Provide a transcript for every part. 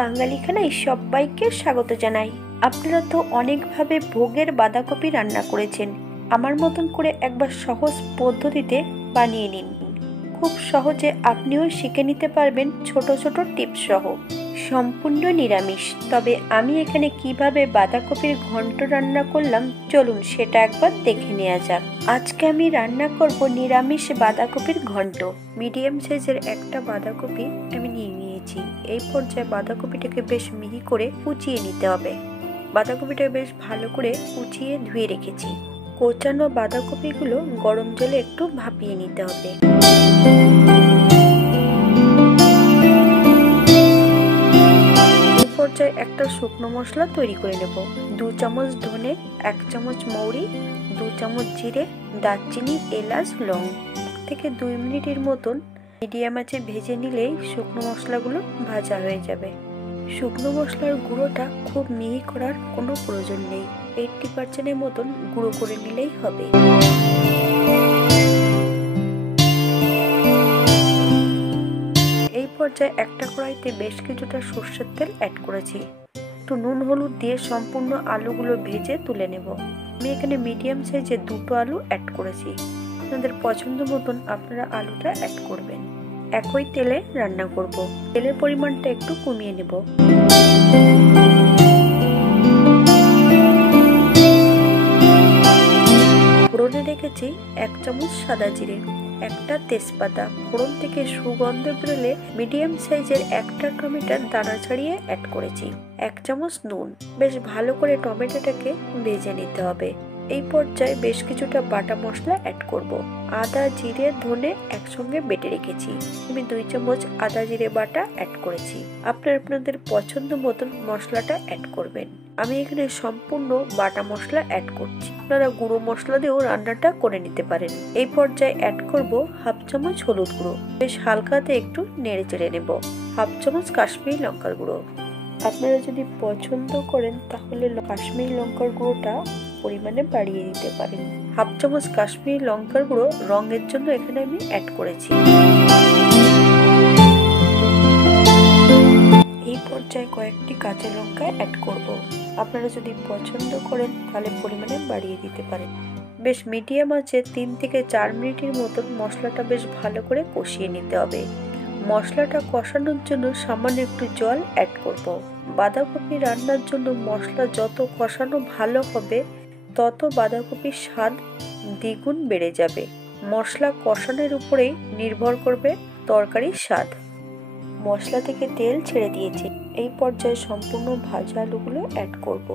বাঙালি খানায় সবাইকে স্বাগত জানাই। আপনারা তো অনেকভাবে ভোগের বাঁধাকপি রান্না করেছেন, আমার মতন করে একবার সহজ পদ্ধতিতে বানিয়ে নিন। খুব সহজে আপনিও শিখে নিতে পারবেন ছোট ছোট টিপস সহ। সম্পূর্ণ নিরামিষ, তবে আমি এখানে কিভাবে বাঁধাকপির ঘন্ট রান্না করলাম চলুন সেটা একবার দেখে নেওয়া যাক। আজকে আমি রান্না করব নিরামিষ বাঁধাকপির ঘন্ট। মিডিয়াম সাইজের একটা বাঁধাকপি আমি নিয়ে নিয়েছি। এই পর্যায়ে বাঁধাকপিটাকে বেশ মিহি করে কুচিয়ে নিতে হবে। বাঁধাকপিটা বেশ ভালো করে কুচিয়ে ধুয়ে রেখেছি। কোচানো বাঁধাকপিগুলো গরম জলে একটু ভাপিয়ে নিতে হবে। পর্যায়ে একটা শুকনো মশলা তৈরি করে নেব। 2 চামচ ধনে, 1 চামচ মৌরি, 2 চামচ জিরে, দারচিনি, এলাচ, লং থেকে 2 মিনিটের মতন মিডিয়াম আঁচে ভেজে নিলেই শুকনো মশলাগুলো ভাজা হয়ে যাবে। শুকনো মশলার গুঁড়োটা খুব মিহি করার কোনো প্রয়োজন নেই, 80% মতন গুঁড়ো করে নিলেই হবে। এই পর্যায়ে একটা কড়াইতে বেশ কিছুটা সরষের তেল অ্যাড করেছি। একটু নুন হলুদ দিয়ে সম্পূর্ণ আলুগুলো ভেজে তুলে নেব। আমি এখানে মিডিয়াম সাইজে 2টো আলু অ্যাড করেছি। আপনাদের পছন্দ মতন আপনারা আলুটা অ্যাড করবেন। একই তেলে রান্না করব। তেলের পরিমাণটা একটু কমিয়ে নেব। ফোড়নে রেখেছি 1 চামচ সাদা জিরে, একটা তেজপাতা। ফোড়ন থেকে সুগন্ধ বেরোলে মিডিয়াম সাইজের একটা টমেটোর দানা ছাড়িয়ে অ্যাড করেছি। 1 চামচ নুন। বেশ ভালো করে টমেটোটাকে ভেজে নিতে হবে। এই পর্যায়ে বেশ কিছুটা বাটা মশলা অ্যাড করব। আদা, জিরে, ধনে একসঙ্গে বেটে রেখেছি। আমি 2 চামচ আদা জিরে বাটা অ্যাড করেছি। আপনাদের পছন্দ মতন মশলাটা অ্যাড করবেন। আমি এখানে সম্পূর্ণ বাটা মশলা অ্যাড করছি। আপনারা গুঁড়ো মশলা দিয়েও রান্নাটা করে নিতে পারেন। এই পর্যায়ে অ্যাড করব 1/2 চামচ হলুদ গুঁড়ো। বেশ হালকাতে একটু নেড়ে চেড়ে নেব। 1/2 চামচ কাশ্মীরি লঙ্কার গুঁড়ো। আপনারা যদি পছন্দ করেন তাহলে কাশ্মীরি লঙ্কার গুঁড়োটা পরিমাণে বাড়িয়ে দিতে পারেন। 1/2 চামচ কাশ্মীরি লঙ্কার গুঁড়ো রঙের জন্য এখানে আমি অ্যাড করেছি। এই পর্যায়ে কয়েকটি কাঁচা লঙ্কা অ্যাড করব। আপনারা যদি পছন্দ করেন তাহলে পরিমাণে বাড়িয়ে দিতে পারেন। বেশ মিডিয়াম আঁচে 3 থেকে 4 মিনিটের মতন মশলাটা বেশ ভালো করে কষিয়ে নিতে হবে। মশলাটা কষানোর জন্য সামান্য একটু জল অ্যাড করব। বাঁধাকপি রান্নার জন্য মশলা যত কষানো ভালো হবে তত বাঁধাকপির স্বাদ দ্বিগুণ বেড়ে যাবে। মশলা কষানোর উপরেই নির্ভর করবে তরকারির স্বাদ। মশলা থেকে তেল ছেড়ে দিয়েছে। এই পর্যায়ে সম্পূর্ণ ভাজা আলুগুলো অ্যাড করব।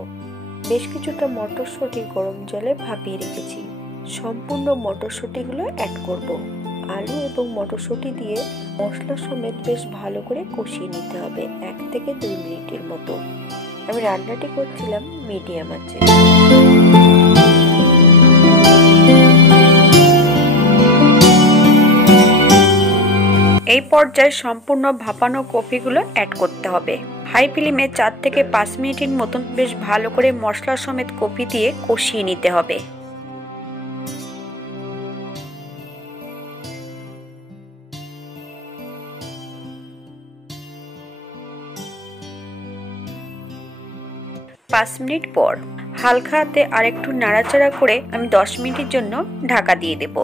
বেশ কিছুটা মটরশুঁটি গরম জলে ভাপিয়ে রেখেছি। সম্পূর্ণ মটরশুঁটিগুলো অ্যাড করব। আলু এবং মটরশুঁটি দিয়ে মশলা সমেত বেশ ভালো করে কষিয়ে নিতে হবে 1 থেকে 2 মিনিটের মতো। আমি রান্নাটি করছিলাম মিডিয়াম আঁচে। এই পর্যায়ে সম্পূর্ণ ভাপানো কপিগুলো অ্যাড করতে হবে। হাই ফ্লেমে 4 থেকে 5 মিনিটের মতন বেশ ভালো করে মশলা সমেত কপি দিয়ে কষিয়ে নিতে হবে। পাঁচ মিনিট পর হালকা হাতে আরেকটু নাড়াচাড়া করে আমি 10 মিনিটের জন্য ঢাকা দিয়ে দেব।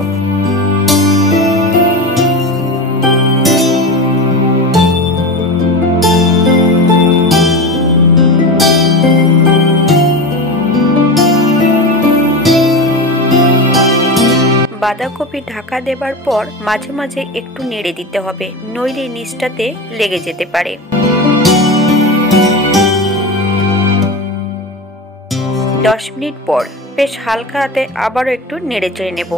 বাঁধাকপি ঢাকা দেবার পর মাঝে মাঝে একটু নেড়ে দিতে হবে, নইলে নিচটাতে লেগে যেতে পারে। 10 মিনিট পর বেশ হালকা হাতে আবারও একটু নেড়ে চেড়ে নেব।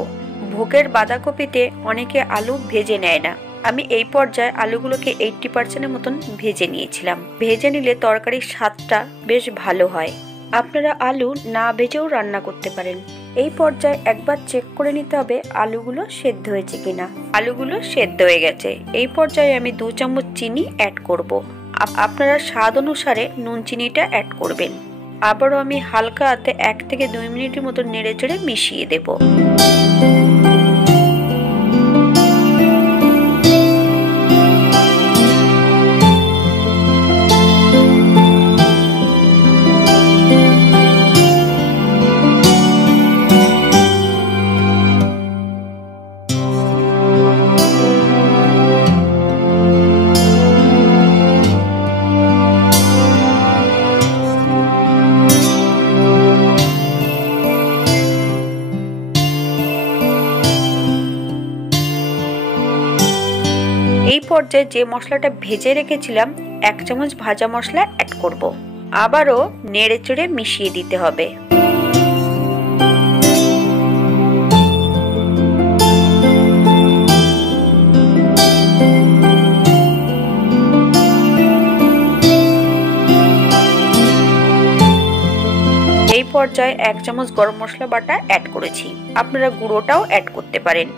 ভোগের বাঁধাকপিতে অনেকে আলু ভেজে নেয় না। আমি এই পর্যায়ে আলুগুলোকে 80% মতন ভেজে নিয়েছিলাম। ভেজে নিলে তরকারির স্বাদটা বেশ ভালো হয়। আপনারা আলু না ভেজেও রান্না করতে পারেন। এই পর্যায়ে একবার চেক করে নিতে হবে আলুগুলো সেদ্ধ হয়েছে কিনা। আলুগুলো সেদ্ধ হয়ে গেছে। এই পর্যায়ে আমি 2 চামচ চিনি অ্যাড করব। আপনারা স্বাদ অনুসারে নুন চিনিটা অ্যাড করবেন। আবারও আমি হালকা হাতে 1 থেকে 2 মিনিটের মতো নেড়ে চেড়ে মিশিয়ে দেব। এই পর্যায়ে যে মশলাটা ভেজে রেখেছিলাম 1 চামচ ভাজা মশলা অ্যাড করব। আবারও নেড়েচেড়ে মিশিয়ে দিতে হবে। এই পর্যায়ে 1 চামচ গরম মশলা বাটা অ্যাড করেছি। আপনারা গুঁড়োটাও অ্যাড করতে পারেন।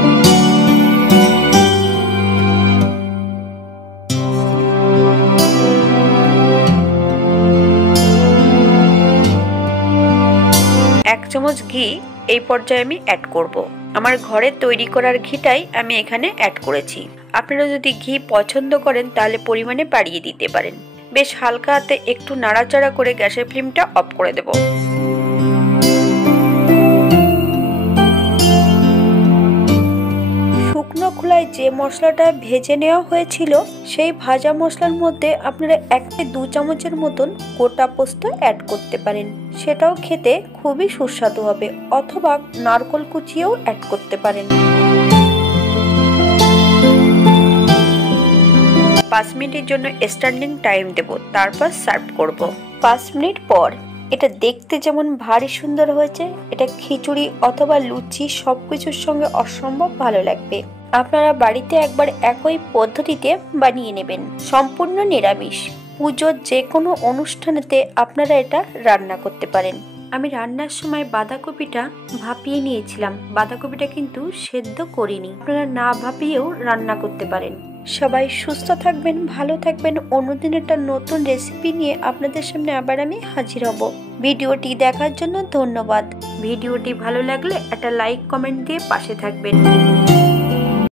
এক চামচ ঘি এই পর্যায়ে আমি অ্যাড করব। আমার ঘরে তৈরি করার ঘিটাই আমি এখানে অ্যাড করেছি। আপনারা যদি ঘি পছন্দ করেন তাহলে পরিমাণে বাড়িয়ে দিতে পারেন। বেশ হালকা হাতে একটু নাড়াচাড়া করে গ্যাসের ফ্লেমটা অফ করে দেব। শুকনো খোলায় যে মশলাটা ভেজে নেওয়া হয়েছিল সেই ভাজা মশলার মধ্যে আপনারা 1 থেকে 2 চামচের মতন গোটা পোস্ত অ্যাড করতে পারেন। সেটাও খেতে খুবই সুস্বাদু হবে, অথবা নারকেল কুচিও অ্যাড করতে পারেন। 5 মিনিটের জন্য স্ট্যান্ডিং টাইম দেব, তারপর সার্ভ করব। 5 মিনিট পর এটা দেখতে যেমন ভারী সুন্দর হয়েছে, এটা খিচুড়ি অথবা লুচি সবকিছুর সঙ্গে অসম্ভব ভালো লাগবে। আপনারা বাড়িতে একবার একই পদ্ধতিতে বানিয়ে নেবেন। সম্পূর্ণ নিরামিষ, পুজোর যে কোনো অনুষ্ঠানেতে আপনারা এটা রান্না করতে পারেন। আমি রান্নার সময় বাঁধাকপিটা ভাপিয়ে নিয়েছিলাম। বাঁধাকপিটা কিন্তু সেদ্ধ করিনি। আপনারা না ভাপিয়েও রান্না করতে পারেন। সবাই সুস্থ থাকবেন, ভালো থাকবেন। অন্যদিন একটা নতুন রেসিপি নিয়ে আপনাদের সামনে আবার আমি হাজির হব। ভিডিওটি দেখার জন্য ধন্যবাদ। ভিডিওটি ভালো লাগলে একটা লাইক কমেন্ট দিয়ে পাশে থাকবেন।